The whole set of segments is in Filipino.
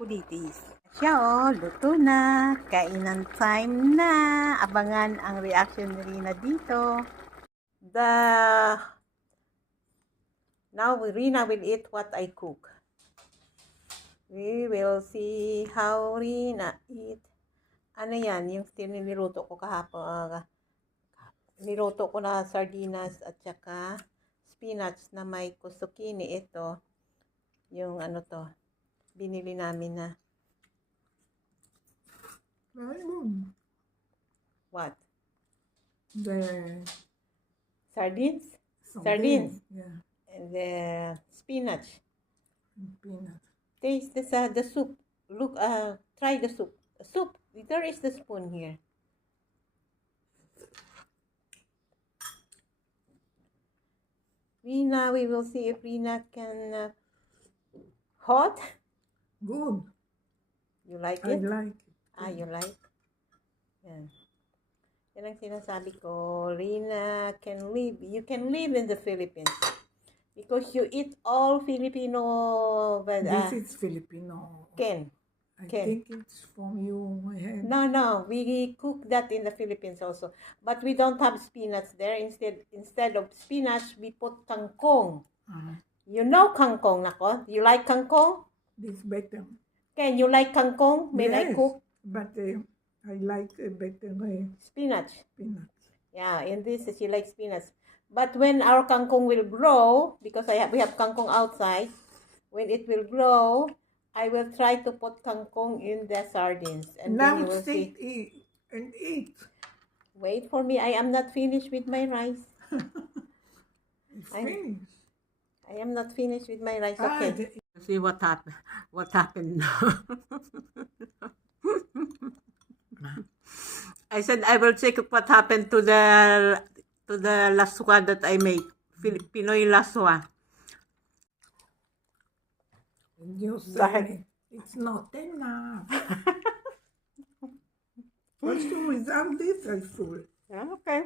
Kulitis. Siya oh, luto na. Kainan time na. Abangan ang reaction ni Rina dito. The Now Rina will eat what I cook. We will see how Rina eat. Ano yan? Yung niluto ko kahapon. ah, niluto ko na sardinas at saka spinach na may kusukini. Ito. Yung ano to. Binili namin na. Good. What? The Sardines? something, Sardines. Yeah, And the spinach. peanut. Taste this, uh, the soup. Look, uh, try the soup. Soup. There is the spoon here. Rina, we will see if Rina can uh, hot. Good. You like I it? like it. Ah, you like? Yan. Yan ang sinasabi ko. Rina can live. You can live in the Philippines. Because you eat all Filipino. But, This uh, is Filipino. can. I can. think it's from you. I No, no. We cook that in the Philippines also. But we don't have spinach there. Instead instead of spinach, we put kangkong. uh, You know kangkong, nako? You like kangkong? This better. Can you like kangkong? When I Yes, cook But uh, I like uh, better uh, spinach. peanut. Yeah, in this she likes spinach. But when our kangkong will grow, because I have, we have kangkong outside, when it will grow, I will try to put kangkong in the sardines, and now then you will sit see. eat, and eat. Wait for me. I am not finished with my rice. It's I- finished. I am not finished with my rice. Ah, Okay. the- See what happened. What happened now? I said I will check what happened to the to the laswa that I made. Fili- Pinoy laswa. you say it's not enough. also, without this. Yeah, okay.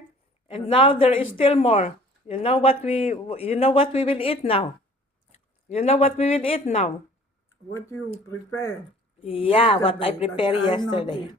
And now there is still more. You know what we you know what we will eat now. You know what we will eat now. What you prepare? Yeah, what I prepared yesterday.